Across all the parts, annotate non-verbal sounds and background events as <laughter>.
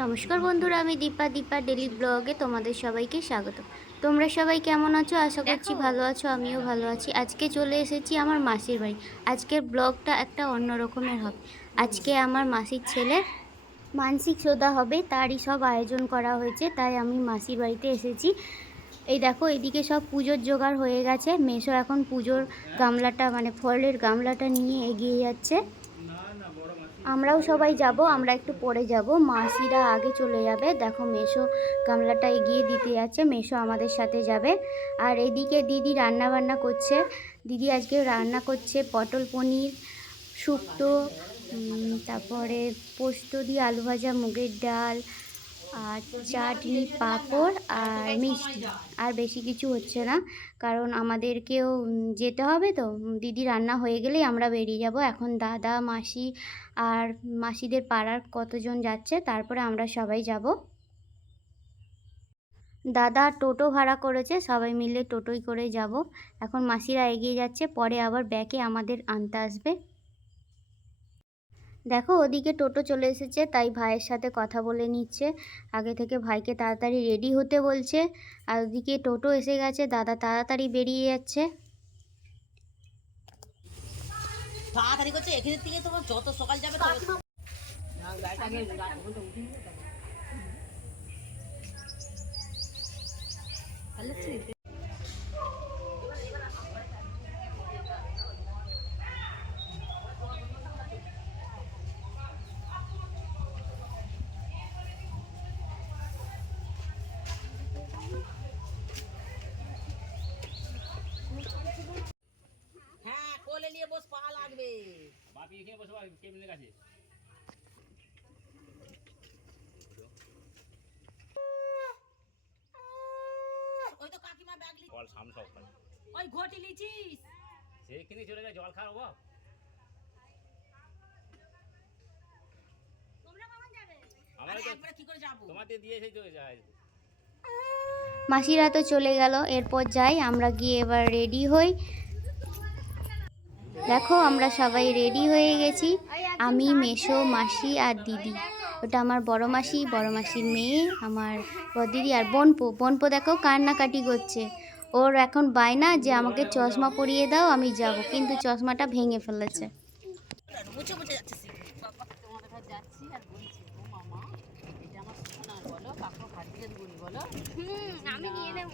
নমস্কার বন্ধুরা আমি দীপা দীপা ডেলি ব্লগে তোমাদের সবাইকে স্বাগত। তোমরা সবাই কেমন আছো? আশা করছি ভালো আছো আমিও ভালো আছি। আজকে চলে এসেছি আমার মাসির বাড়ি। আজকের ব্লগটা একটা অন্য রকমের হবে। আজকে আমার মাসির ছেলের মানসিক শ্রদ্ধা হবে তারই সব আয়োজন করা হয়েছে তাই আমি মাসির বাড়িতে এসেছি। এই দেখো এদিকে সব পুজোর জোগাড় হয়ে গেছে। মেশো এখন পুজোর গামলাটা মানে ফলের গামলাটা নিয়ে এগিয়ে যাচ্ছে। আমরাও সবাই যাব, আমরা একটু পরে যাব। মাসিরা আগে চলে যাবে। দেখো মেশো গামলাটা এগিয়ে দিতে যাচ্ছে, মেশো আমাদের সাথে যাবে। আর এদিকে দিদি রান্না বান্না করছে। দিদি আজকে রান্না করছে পটল পনির, শুক্তো তারপরে পোস্ত দিয়ে আলু ভাজা, মুগের ডাল আর চাটনি পাঁপড় আর মিষ্টি। আর বেশি কিছু হচ্ছে না, কারণ আমাদেরকেও যেতে হবে তো। দিদি রান্না হয়ে গেলেই আমরা বেরিয়ে যাব। এখন দাদা, মাসি আর মাসিদের পাড়ার কতজন যাচ্ছে, তারপরে আমরা সবাই যাব। দাদা টোটো ভাড়া করেছে, সবাই মিলে টোটোই করে যাব। এখন মাসিরা এগিয়ে যাচ্ছে, পরে আবার ব্যাকে আমাদের আনতে আসবে। দেখো ওদিকে টোটো চলে এসেছে তাই ভাইয়ের সাথে কথা বলে নিচ্ছে। আগে থেকে ভাইকে তাড়াতাড়ি রেডি হতে বলছে। আর ওদিকে টোটো এসে গেছে দাদা তাড়াতাড়ি বেরিয়ে যাচ্ছে। তাড়াতাড়ি করছে এখানের থেকে তোমার যত সকাল যাবে তত বাপি এখানে বসে কেবিনের কাছে? ওই তো কাকিমা ব্যাগ লি কল সামনে সব খালি ওই ঘটি লিছিস সেইখানে চলে গেলে জল খাওয়ার অভাব। আমরা আরে তো একবারে কি করে যাব? তোমাদের দিয়ে সেই তো মাসিরা তো চলে গেল এরপর যাই আমরা গিয়ে এবার রেডি হই। দেখো আমরা সবাই রেডি হয়ে গেছি। আমি মেশো মাসি আর দিদি। ওটা আমার বড় মাসি বড় মাসির মেয়ে আমার দিদি আর বোনপো। বোনপো দেখো কান্নাকাটি করছে। ওর এখন বায়না যে আমাকে চশমা পরিয়ে দাও আমি যাব। কিন্তু চশমাটা ভেঙে ফেলেছে। মুছে মুছে যাচ্ছে বাবা তোমাদের কাছে যাচ্ছি আর বলছি ও মামা এটা আমার সোনার বলো কাকু হাত দিয়ে গুড়ি বলো আমি নিয়ে নেব।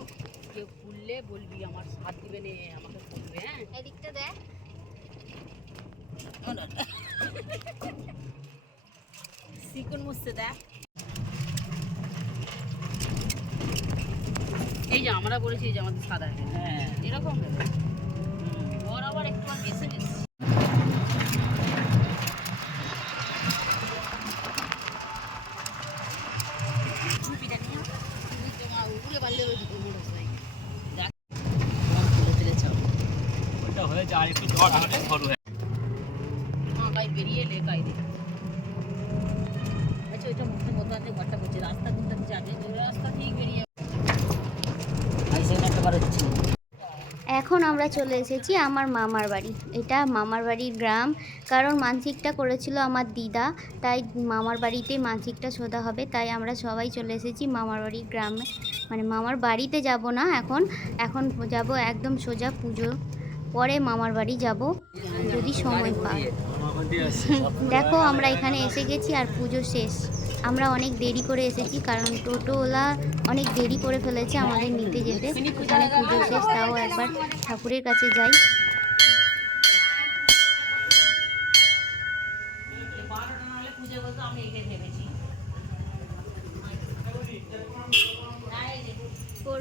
কেউ খুললে বলবি আমার হাত দিবে নে আমাকে খুলবে হ্যাঁ? এদিকটা দেখ। সিকুন মুছতে দেখ। এই যে আমরা বলেছি যে আমাদের সাদা হ্যাঁ। এরকম ওর আবার একটু বেশি বেশি টুপিটা নিয়ে উপরে বাড়লে ওই দিকে মোড় হচ্ছে দেখ তুলে তুলে চল ওইটা হয়েছে আর একটু জল আমাদের সরু হয়ে হ্যাঁ বেরিয়ে এলে গাই আচ্ছা ওইটা মুখে মতো আছে ঘরটা করছে রাস্তা কোনটা যাবে রাস্তা ঠিক বেরিয়ে আইসে একটা বার হচ্ছে এখন আমরা চলে এসেছি আমার মামার বাড়ি। এটা মামার বাড়ির গ্রাম কারণ মানসিকটা করেছিল আমার দিদা তাই মামার বাড়িতে মানসিকটা শোধা হবে তাই আমরা সবাই চলে এসেছি মামার বাড়ির গ্রামে। মানে মামার বাড়িতে যাব না এখন এখন যাব একদম সোজা পুজো পরে মামার বাড়ি যাব, যদি সময় পাই। <laughs> দেখো, আমরা এখানে এসে গেছি আর পুজো শেষ। আমরা অনেক দেরি করে এসেছি কারণ টোটোওয়ালা অনেক দেরি করে ফেলেছে আমাদের নিতে যেতে। এখানে পুজো শেষ, তাও একবার ঠাকুরের কাছে যাই।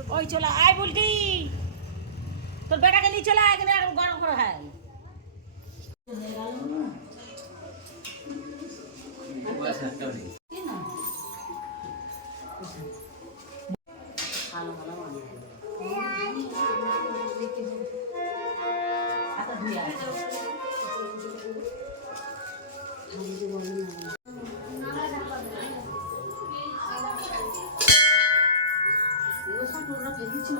ওই চলে, আয় বুলটি। নিয়ে চলে এখানে গরম করে হয় ছিল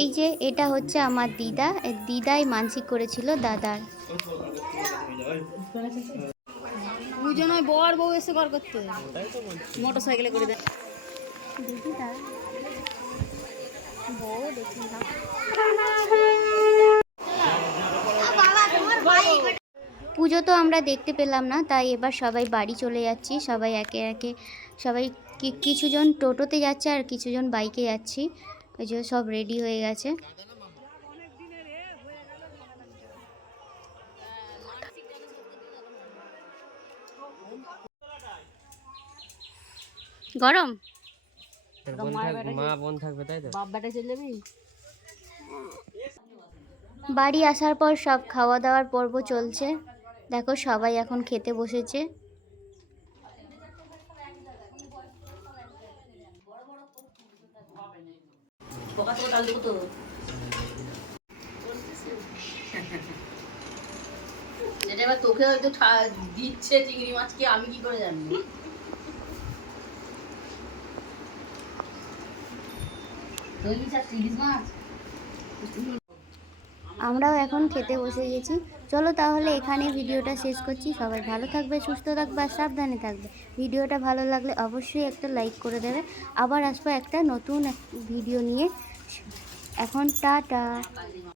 এই যে এটা হচ্ছে আমার দিদা। দিদাই মানসিক করেছিল দাদার। বর বউ এসে ঘর করতে। মোটর সাইকেলে করে দেয়। দিদিদা বউ দেখি না। পুজো তো আমরা দেখতে পেলাম না তাই এবার সবাই বাড়ি চলে যাচ্ছি সবাই একে একে সবাই কিছুজন টোটোতে যাচ্ছে আর কিছুজন বাইকে যাচ্ছি ওই যে সব রেডি হয়ে গেছে। গরম? মা বোন থাকবে তাই তো? বাপ চলে যাবি? বাড়ি আসার পর সব খাওয়া দাওয়ার পর্ব চলছে। দেখো সবাই এখন খেতে বসেছে। এবার তোকে হয়তো দিচ্ছে চিংড়ি মাছকে আমি কি করে মাছ? আমরাও এখন খেতে বসে গেছি। চলো তাহলে এখানে ভিডিওটা শেষ করছি। সবাই ভালো থাকবে, সুস্থ থাকবে আর সাবধানে থাকবে। ভিডিওটা ভালো লাগলে অবশ্যই একটা লাইক করে দেবে। আবার আসব একটা নতুন ভিডিও নিয়ে। এখন টাটা।